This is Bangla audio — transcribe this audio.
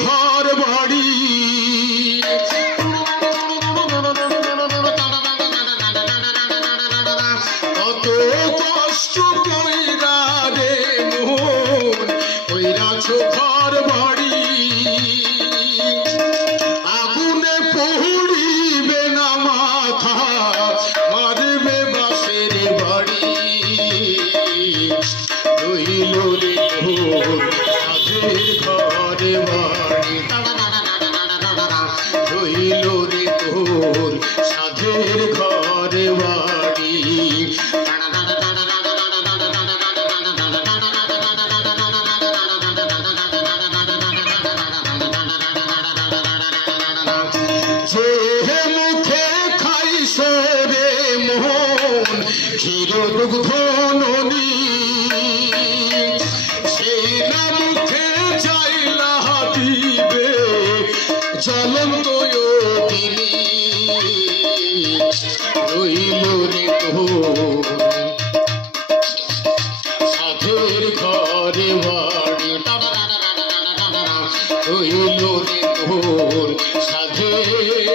ঘর বাড়ি কত কষ্ট কইরা রে মন কইরাছ ঘর বাড়ি আগুনে পড়িবে না মাথা মারবে বাসের বাড়ি রইল রে তোর সাধের ঘরে বাড়ি রইল রে তোর সাধের ঘরে বাড়ি যে মুখে খাইছ রে মোহন ক্ষীর দুগ্ধ নদী সেই না মুখে চাইলা দিবে জ্বলন্ত অগ্নি রইল রে তোর সাধের ঘরে বাড়ি রইল রে তোর সাধের